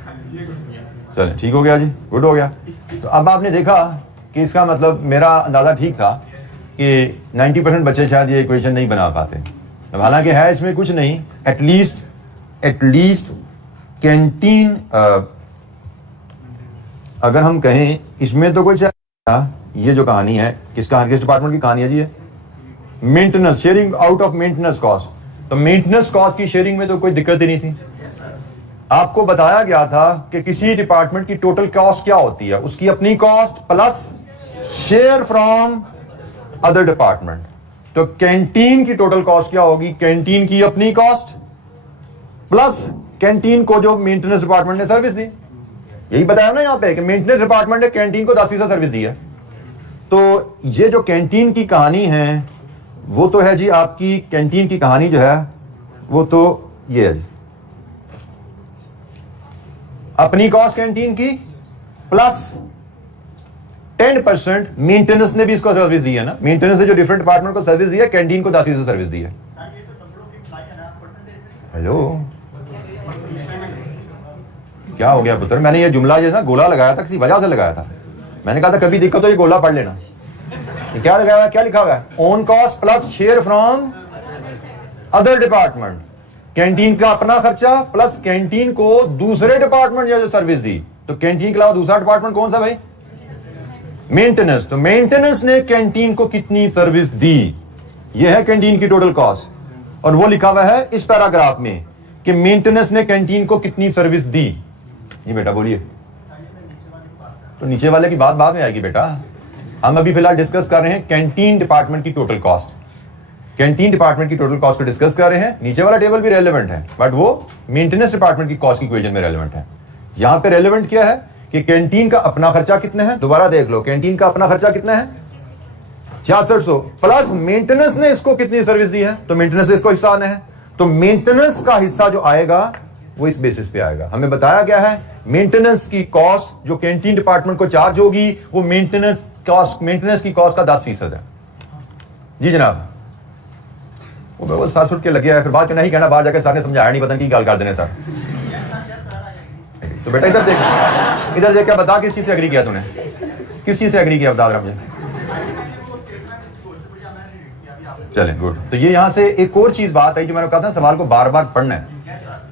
चले ठीक हो गया जी, गुड हो गया। तो अब आपने देखा कि इसका मतलब मेरा अंदाजा ठीक था कि 90% बच्चे शायद ये इक्वेशन नहीं बना पाते। अब हालांकि है इसमें कुछ नहीं, एटलीस्ट कैंटीन अगर हम कहें इसमें तो कुछ ये जो कहानी है किस डिपार्टमेंट की कहानी है जी? ये maintenance, sharing out of maintenance cost. तो मेंटेनेंस कॉस्ट की शेयरिंग में तो कोई दिक्कत ही नहीं थी। आपको बताया गया था कि किसी डिपार्टमेंट की टोटल कॉस्ट क्या होती है, उसकी अपनी cost plus share from other department. तो कैंटीन की टोटल कॉस्ट क्या होगी? कैंटीन की अपनी कॉस्ट प्लस कैंटीन को जो मेंटेनेंस डिपार्टमेंट ने सर्विस दी। यही बताया ना यहाँ पे कि मेंटेनेंस डिपार्टमेंट ने कैंटीन को 10% सर्विस दी है। तो ये जो कैंटीन की कहानी है वो तो है जी, आपकी कैंटीन की कहानी जो है वो तो ये है जी, अपनी कॉस्ट कैंटीन की प्लस 10% मेंटेनेंस ने भी इसको सर्विस दी है ना। मेंटेनेंस ने जो डिफरेंट डिपार्टमेंट को सर्विस दी है, कैंटीन को 10% सर्विस दी है। हेलो क्या हो गया पुत्र? मैंने ये जुमला जो है ना गोला लगाया था, किसी वजह से लगाया था। मैंने कहा था कभी दिक्कत हो ये गोला पढ़ लेना। ये क्या लगाया हुआ है, क्या लिखा हुआ है? Own cost plus share from other department. Canteen का अपना खर्चा प्लस कैंटीन को दूसरे डिपार्टमेंट जो सर्विस दी। तो कैंटीन के अलावा दूसरा डिपार्टमेंट कौन सा भाई? मेंटेनेंस। तो मेंटेनेंस ने कैंटीन को कितनी सर्विस दी, यह है कैंटीन की टोटल कॉस्ट। और वो लिखा हुआ है इस पैराग्राफ में कि मेंटेनेंस ने कैंटीन को कितनी सर्विस दी। जी बेटा बोलिए। तो नीचे वाले की बात बाद में आएगी बेटा, हम अभी फिलहाल डिस्कस कर रहे हैं कैंटीन डिपार्टमेंट की टोटल कॉस्ट। कैंटीन डिपार्टमेंट की टोटल कॉस्ट को डिस्कस कर रहे हैं। नीचे वाला टेबल भी रेलेवेंट है, बट वो मेंटेनेंस डिपार्टमेंट की कॉस्ट की इक्वेशन में रेलेवेंट है। यहां पे रेलेवेंट क्या है कि कैंटीन का अपना खर्चा कितना है, दोबारा देख लो, कैंटीन का अपना खर्चा कितना है? 6600 प्लस मेंटेनेंस ने इसको कितनी सर्विस दी है, तो मेंटेनेंस से इसको हिस्सा आना है। तो मेंटेनेंस का हिस्सा जो आएगा वो इस बेसिस पे आएगा। हमें बताया गया है मेंटेनेंस की कॉस्ट जो कैंटीन डिपार्टमेंट को चार्ज होगी वो मेंटेनेंस की कॉस्ट का 10% है। जी जनाब, वो सर सुट के लगे है, फिर बात नहीं कहना, बाहर जाकर सर ने समझाया नहीं, पता नहीं क्या कर देने सर। तो बेटा इधर देख, इधर देख के बता किस चीज से एग्री किया तूने, किस चीज से एग्री किया बता रहा मुझे। चलें गुड। तो ये यहां से एक और चीज बात आई जो मैंने कहा था सवाल को बार बार पढ़ना है।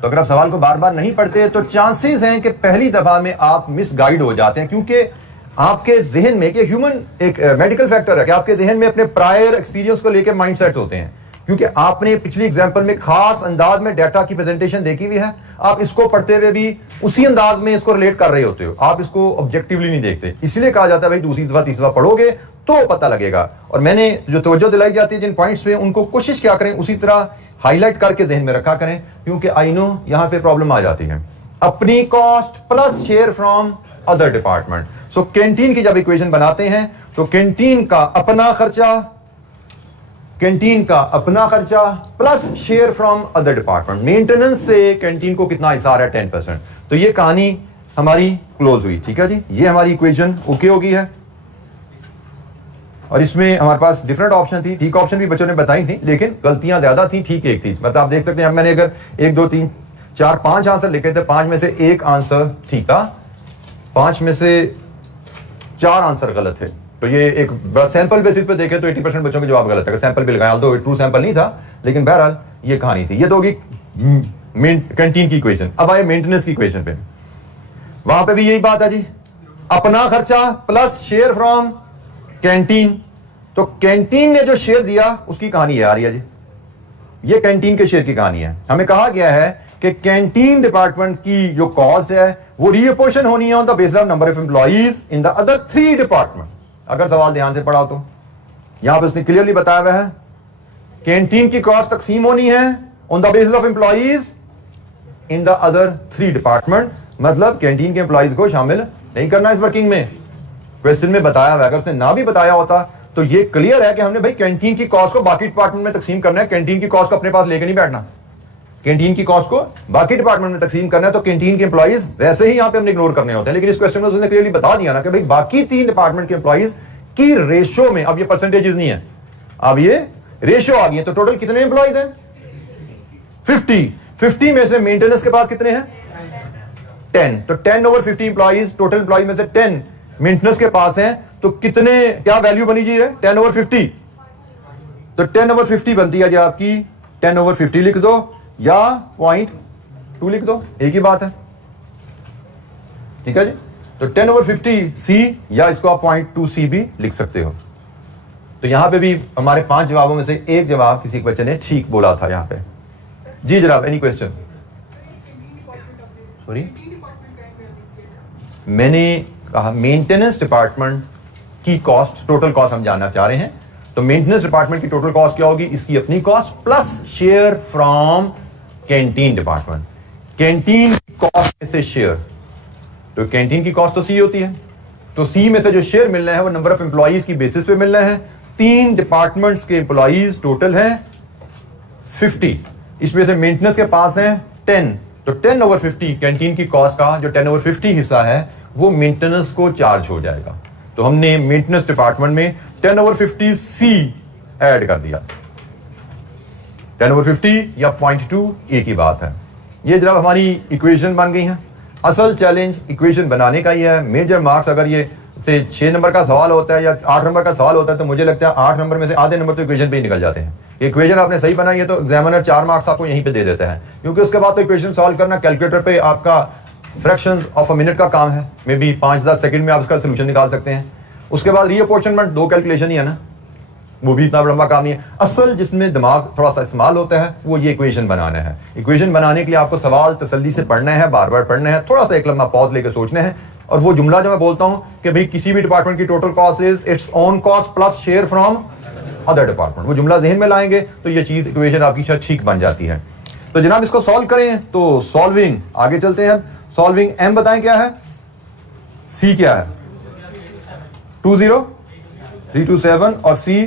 तो अगर आप सवाल को बार बार नहीं पढ़ते तो चांसेस हैं कि पहली दफा में आप मिसगाइड हो जाते हैं, क्योंकि आपके जहन में एक ह्यूमन एक मेडिकल फैक्टर है कि आपके जहन में अपने प्रायर एक्सपीरियंस को लेकर माइंडसेट होते हैं, क्योंकि आपने पिछली एग्जांपल में खास अंदाज में डाटा की प्रेजेंटेशन देखी हुई है। आप इसको पढ़ते हुए भी उसी अंदाज में इसको रिलेट कर रहे होते हो, आप इसको ऑब्जेक्टिवली नहीं देखते। इसलिए कहा जाता है भाई दूसरी दफा तीसरी दफा पढ़ोगे तो पता लगेगा। और मैंने जो तवज्जो दिलाई जाती है जिन पॉइंट्स पे, उनको कोशिश क्या करें उसी तरह हाईलाइट करके जहन में रखा करें, क्योंकि आई नो यहां पे प्रॉब्लम आ जाती है। अपनी cost plus share from other department. So canteen की जब इक्वेशन बनाते हैं तो कैंटीन का अपना खर्चा plus share from other department. Maintenance से कैंटीन को कितना हिस्सा आ रहा है? 10%। तो ये कहानी हमारी क्लोज हुई। ठीक है जी, ये हमारी इक्वेशन ओके हो गई है। और इसमें हमारे पास डिफरेंट ऑप्शन थी, ठीक ऑप्शन भी बच्चों ने बताई थी, लेकिन गलतियां ज्यादा थी, ठीक एक थी। मतलब आप देख सकते हैं, मैंने अगर 1 2 3 4 5 आंसर लिखे थे, 5 में से 1 आंसर ठीक था, 5 में से 4 आंसर गलत थे। तो ये एक सैंपल बेसिस पे देखें तो 80% बच्चों के जवाब गलत है, सैंपल भी लगाया, तो ट्रू सैंपल नहीं था, लेकिन बहरहाल ये कहानी थी। ये तो होगी कैंटीन की इक्वेशन। अब आए मेंटेनेंस की इक्वेशन पे, वहां पे भी यही बात है जी, अपना खर्चा प्लस शेयर फ्रॉम कैंटीन। तो कैंटीन ने जो शेयर दिया उसकी कहानी ये आ रही है जी, ये कैंटीन के शेयर की कहानी है। हमें कहा गया है कि कैंटीन डिपार्टमेंट की जो कॉस्ट है वो रीअपोर्शन होनी है on the basis of number of employees in the other 3 department. अगर सवाल ध्यान से पढ़ा तो यहां पर उसने क्लियरली बताया हुआ है कैंटीन की कॉस्ट तकसीम होनी है on the basis of employees in the other 3 department, मतलब कैंटीन के एम्प्लॉइज को शामिल नहीं करना इस वर्किंग में। क्वेश्चन में बताया हुआ है, अगर उसने ना भी बताया होता तो ये क्लियर है कि हमने भाई कैंटीन की कॉस्ट को बाकी डिपार्टमेंट में तकसीम करना है, कैंटीन की कॉस्ट को अपने पास लेकर नहीं बैठना, कैंटीन की कॉस्ट को बाकी डिपार्टमेंट में तकसीम करना है। तो कैंटीन के एम्प्लॉइज वैसे ही यहां पे हमने इग्नोर करने होते हैं, लेकिन इस क्वेश्चन में उसने क्लियरली बता दिया ना कि भाई बाकी 3 डिपार्टमेंट के एम्प्लॉइज की रेशियो में, अब ये परसेंटेजेस नहीं है, अब ये रेशियो आ गई है। तो टोटल कितने एम्प्लॉइज हैं? 50 में से मेंटेनेंस के पास कितने हैं? 10। तो 10/50 एम्प्लॉइज, टोटल एम्प्लॉइज में से 10 मेंटेनेंस के पास हैं, तो कितने, क्या वैल्यू बनी जी है? 10/50। तो 10/50 बनती है जी आपकी, 10/50 लिख दो या 0.2 लिख दो, एक ही बात है, ठीक है जी। तो 10/50 सी, या इसको आप 0.2 सी भी लिख सकते हो। तो यहां पे भी हमारे 5 जवाबों में से एक जवाब किसी बच्चे ने ठीक बोला था यहां पे। जी जनाब, एनी क्वेश्चन? सॉरी, मैंने कहा मेंटेनेंस डिपार्टमेंट की कॉस्ट, टोटल कॉस्ट हम जानना चाह रहे हैं। तो मेंटेनेंस डिपार्टमेंट की टोटल कॉस्ट क्या होगी? इसकी अपनी cost plus share from canteen department. Canteen की कॉस्ट में से शेयर, तो कैंटीन की कॉस्ट तो सी होती है, तो सी में से जो शेयर मिल रहे हैं वो नंबर ऑफ एम्प्लॉइज की बेसिस पे मिल रहे हैं। 3 डिपार्टमेंट्स के एम्प्लॉइज टोटल है 50, इसमें से मेंटेनेंस के पास है 10। तो 10/50 कैंटीन की कॉस्ट का जो 10/50 हिस्सा है वो मेंटेनेंस को चार्ज हो जाएगा। तो हमने मेंटेनेंस डिपार्टमेंट में 10/50 सी ऐड कर दिया। 10/50 या 0.2 एक ही बात है। ये जब हमारी इक्वेशन बन गई है, असल चैलेंज इक्वेशन बनाने का ही है। मेजर मार्क्स अगर ये से 6 नंबर का सवाल होता है या 8 नंबर का सवाल होता है तो मुझे लगता है 8 नंबर में से आधे नंबर तो इक्वेशन पे ही निकल जाते हैं। इक्वेशन आपने सही बनाई है तो एग्जामिनर 4 मार्क्स आपको यहीं पे दे देता है, क्योंकि उसके बाद तो इक्वेशन सॉल्व करना कैलकुलेटर पे आपका फ्रैक्शन ऑफ अ मिनट का काम है, मे बी 5-10 सेकंड में आप इसका सोल्यूशन निकाल सकते हैं। उसके बाद रीअपोर्शनमेंट 2 कैलकुलेशन ही है ना, वो भी इतना लंबा काम नहीं है। असल जिसमें दिमाग थोड़ा सा इस्तेमाल होता है वो ये इक्वेशन बनाना है। इक्वेशन बनाने के लिए आपको सवाल तसल्ली से पढ़ना है, बार बार पढ़ना है, थोड़ा सा एक लम्बा पॉज लेकर सोचना है। और वो जुमला जो मैं बोलता हूं कि भाई किसी भी डिपार्टमेंट की total cost is its own cost plus share from other department, वो जुमला जहन में लाएंगे तो ये चीज इक्वेशन आपकी शायद ठीक बन जाती है। तो जनाब इसको सॉल्व करें, तो सॉल्विंग आगे चलते हैं। सॉल्विंग एम बताएं क्या है, सी क्या है? 20327 और सी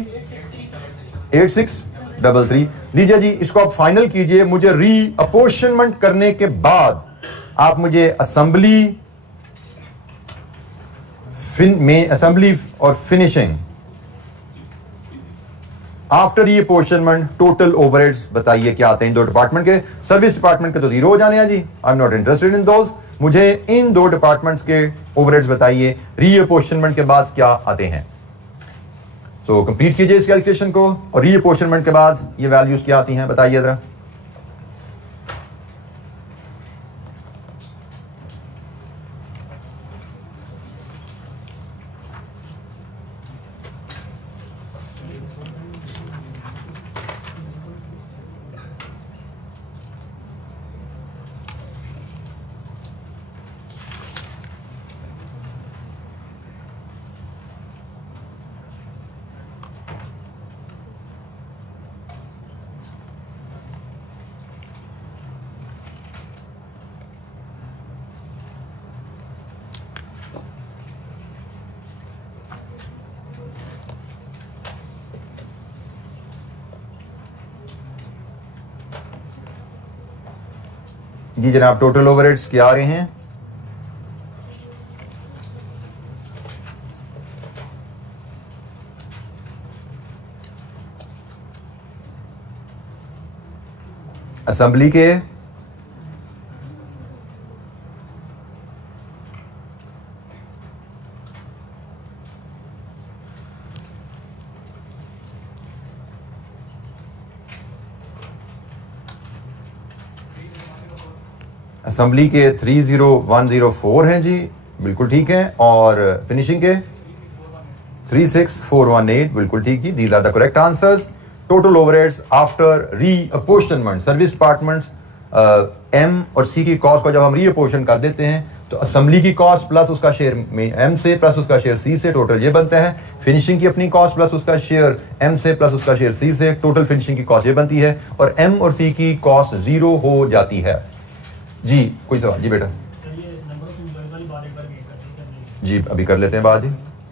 8633। लीजिए जी, इसको आप फाइनल कीजिए। मुझे रीअपोर्शनमेंट करने के बाद आप मुझे असेंबली और finishing after reapportionment total overheads बताइए क्या आते हैं इन 2 डिपार्टमेंट के। सर्विस डिपार्टमेंट के तो 0 हो जाने हैं जी, I am not interested in those. मुझे इन 2 डिपार्टमेंट्स के ओवरहेड्स बताइए रीअपोर्शनमेंट के बाद क्या आते हैं। तो कंप्लीट कीजिए इस कैलकुलेशन को, और रीअपोर्शनमेंट के बाद ये वैल्यूज क्या आती हैं बताइए जरा। जी जनाब, टोटल ओवरहेड्स क्या आ रहे हैं? असेंबली के असेंबली के 30104 हैं जी, बिल्कुल ठीक है, और फिनिशिंग के 36418, बिल्कुल ठीक जी, these are the correct answers. Total overheads after reapportionment, service departments M और सी की कॉस्ट को जब हम रीअपोर्शन कर देते हैं तो असेंबली की कॉस्ट प्लस उसका शेयर में एम से प्लस उसका शेयर सी से, टोटल ये बनता है। फिनिशिंग की अपनी कॉस्ट प्लस उसका शेयर एम से प्लस उसका शेयर सी से, टोटल फिनिशिंग की कॉस्ट ये बनती है, और एम और सी की कॉस्ट 0 हो जाती है। जी कोई सवाल? जी बेटा जी अभी कर लेते हैं बात। जी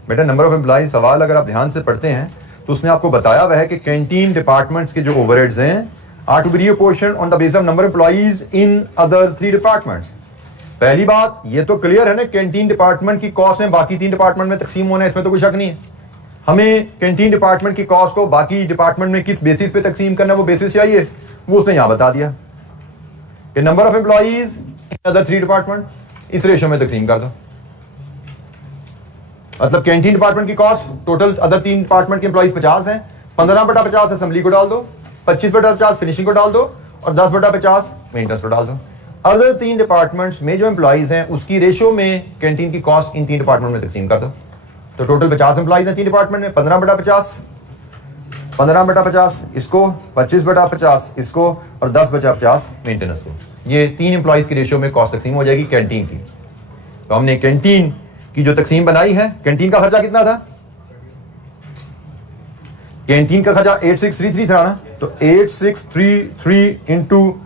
बेटा, नंबर ऑफ एम्प्लॉय सवाल अगर आप ध्यान से पढ़ते हैं तो उसने आपको बताया हुआ है कि कैंटीन डिपार्टमेंट्स के जो ओवरहेड्स हैं are to be reapportioned on the basis of number employees in other 3 departments. पहली बात ये तो क्लियर है ना, कैंटीन डिपार्टमेंट की कॉस्ट में बाकी 3 डिपार्टमेंट में तकसीम होना है, इसमें तो कोई शक नहीं है। हमें कैंटीन डिपार्टमेंट की कॉस्ट को बाकी डिपार्टमेंट में किस बेसिस पे तकसीम करना है, वो बेसिस चाहिए, वो उसने यहां बता दिया कि number of employees in other 3 department इस रेशो में तकसीम कर दो। मतलब कैंटीन डिपार्टमेंट की कॉस्ट टोटल अदर 3 डिपार्टमेंट के एम्प्लॉइज 50 हैं, 15/50 असेंबली को डाल दो, 25/50 फिनिशिंग को डाल दो, और 10/50 मेंटेनेंस को डाल दो। अदर 3 डिपार्टमेंट्स में जो एम्प्लॉइज हैं उसकी रेशो में कैंटीन की कॉस्ट इन 3 डिपार्टमेंट में तकसीम कर दो। तो टोटल 50 एम्प्लॉइज हैं 3 डिपार्टमेंट में, 15/50 इसको, 25/50 इसको, और 10/50 मेंटेनेंस को। ये 3 एम्प्लॉइज की रेशियो में कॉस्ट तकसीम हो जाएगी कैंटीन की। तो हमने कैंटीन की जो तकसीम बनाई है, कैंटीन का खर्चा कितना था? कैंटीन का खर्चा 8633 था ना, तो 8633 इंटू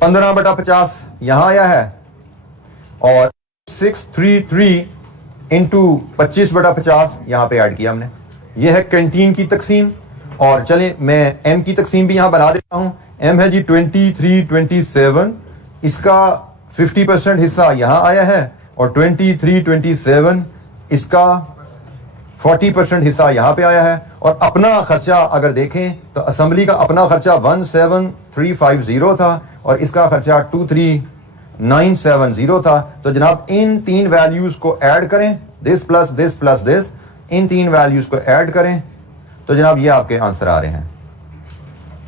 15/50 यहां आया है, और 633 इंटू 25/50 यहां पे ऐड किया हमने। ये है कैंटीन की तकसीम। और चलें मैं एम की तकसीम भी यहां बना देता हूं। एम है जी 2327, इसका 50% हिस्सा यहां आया है, और 2327 इसका 40% हिस्सा यहां पे आया है। और अपना खर्चा अगर देखें तो असेंबली का अपना खर्चा 17350 था, और इसका खर्चा 23970 था। तो जनाब इन 3 वैल्यूज को ऐड करें, this plus this plus this, in 3 values को ऐड करें तो जनाब ये आपके आंसर आ रहे हैं।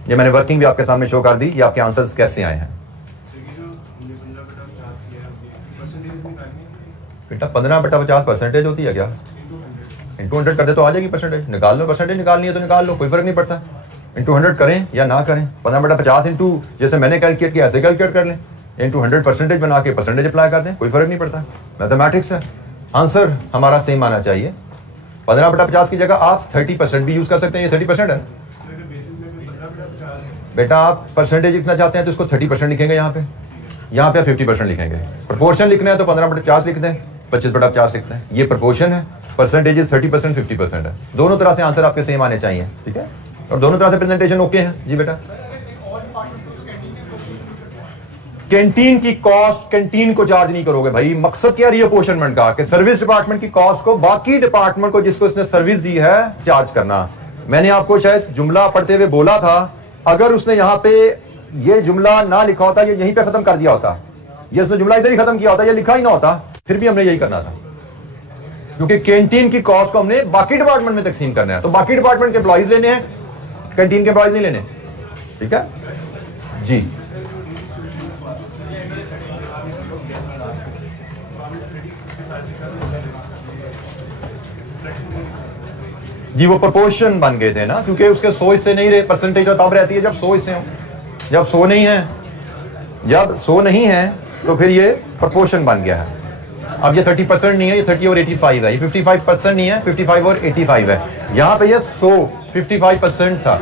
ये मैंने वर्किंग भी आपके सामने शो कर दी, ये आपके आंसर्स कैसे आए हैं। बेटा 15/50 परसेंटेज होती है क्या? इंटू 100 कर दे तो आ जाएगी परसेंटेज। निकाल लो, परसेंटेज निकालनी है तो निकाल लो, कोई फर्क नहीं पड़ता। इंटू 100 करें या ना करें, 15/50 इंटू जैसे मैंने कैलकुलेट किया ऐसे कैलकुलेट कर लें, इंटू 100 परसेंटेज बना के परसेंटेज अप्लाई कर दें, कोई फर्क नहीं पड़ता। मैथमेटिक्स है, आंसर हमारा सेम आना चाहिए। 15/50 की जगह आप 30% भी यूज कर सकते हैं, ये 30% है। बेटा आप परसेंटेज लिखना चाहते हैं तो इसको 30% लिखेंगे, यहाँ पे 50% लिखेंगे। प्रोपोर्शन लिखना है तो 15/50 लिखते हैं, 25/50 लिखते हैं। ये प्रोपोर्शन है, परसेंटेज 30% 50% है। दोनों तरह से आंसर आपके सेम आने चाहिए, ठीक है, और दोनों तरह से प्रेजेंटेशन ओके है। जी बेटा, कैंटीन की कॉस्ट कैंटीन को चार्ज नहीं करोगे भाई। मकसद क्या रीअपोर्शनमेंट का, कि सर्विस डिपार्टमेंट की कॉस्ट को बाकी डिपार्टमेंट को जिसको इसने सर्विस दी है चार्ज करना। मैंने आपको शायद जुमला पढ़ते हुए बोला था, अगर उसने यहां पे ये जुमला ना लिखा होता, ये यहीं पे खत्म कर दिया होता, ये उसने जुमला इधर ही खत्म किया होता, ये लिखा ही ना होता, फिर भी हमने यही करना था, क्योंकि कैंटीन की कॉस्ट को हमने बाकी डिपार्टमेंट में तकसीम करना है। तो बाकी डिपार्टमेंट के एम्प्लॉइज लेने हैं, कैंटीन के एम्प्लॉइज नहीं लेने, ठीक है जी। जी वो प्रोपोर्शन बन गए थे ना, क्योंकि उसके 100 हिस्से नहीं रहे, परसेंटेज तो तब रहती है जब 100 हिस्से हो। जब 100 नहीं है तो फिर ये प्रोपोर्शन बन गया है। अब ये 30% नहीं है, ये 30 और 85 है, ये 55% नहीं है, 55 और 85 है। यहां पे ये 100 55% था।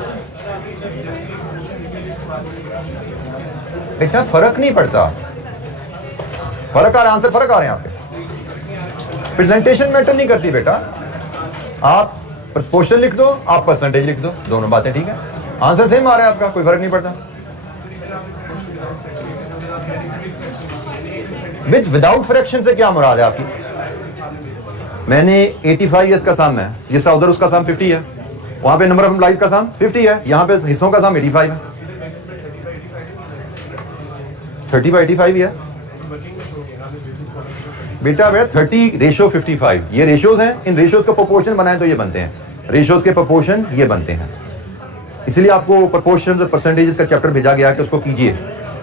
बेटा फर्क नहीं पड़ता, फर्क आ रहा है, आंसर फर्क आ रहे हैं आपके। प्रेजेंटेशन मैटर नहीं करती बेटा, आप प्रोपोर्शन लिख दो, आप परसेंटेज लिख दो, दोनों बातें ठीक है, आंसर सेम आ रहा है आपका, कोई फर्क नहीं पड़ता। विदाउट फ्रैक्शन से क्या मुराद है आपकी? मैंने 85 इसका सम है, जिसका उधर उसका सम 50 है, वहां पे नंबर ऑफ एम्प्लॉइज का सम 50 है, यहां पे हिस्सों का सम 85 है, 30/85 ही है बेटा। 30 रेशो 55, ये रेशोज हैं, इन रेशोज का प्रोपोर्शन बनाए तो ये बनते हैं, रेशोज के प्रोपोर्शन ये बनते हैं। इसलिए आपको प्रोपोर्शंस और परसेंटेजेस का चैप्टर भेजा गया कि उसको कीजिए।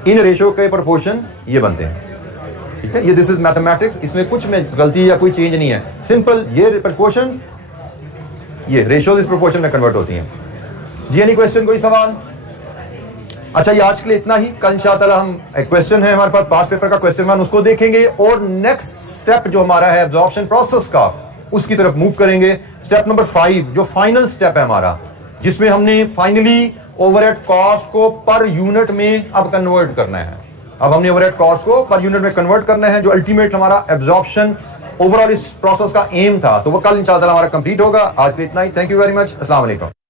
इन रेशियो के प्रोपोर्शन ये बनते हैं, ठीक है। ये दिस इज मैथमेटिक्स, इसमें कुछ में गलती या कोई चेंज नहीं है, सिंपल ये प्रोपोर्शन, ये रेशियोज इस प्रोपोर्शन में कन्वर्ट होती हैं। जी एनी क्वेश्चन, कोई सवाल? अच्छा, ये आज के लिए इतना ही। कल इंशाअल्लाह हम एक क्वेश्चन है हमारे पास पास पेपर का, क्वेश्चन 1, उसको देखेंगे और नेक्स्ट स्टेप जो हमारा है एब्जॉर्प्शन प्रोसेस का, उसकी तरफ मूव करेंगे। स्टेप नंबर 5 जो फाइनल स्टेप है हमारा, जिसमें हमने फाइनली ओवरहेड कॉस्ट को पर यूनिट में अब कन्वर्ट करना है। अब हमने ओवरहेड कॉस्ट को पर यूनिट में कन्वर्ट करना है, जो अल्टीमेट हमारा एब्जॉर्प्शन ओवरऑल इस प्रोसेस का एम था। तो वो कल इंशाअल्लाह हमारा कंप्लीट होगा। आज के लिए इतना ही। Thank you very much. अस्सलाम वालेकुम।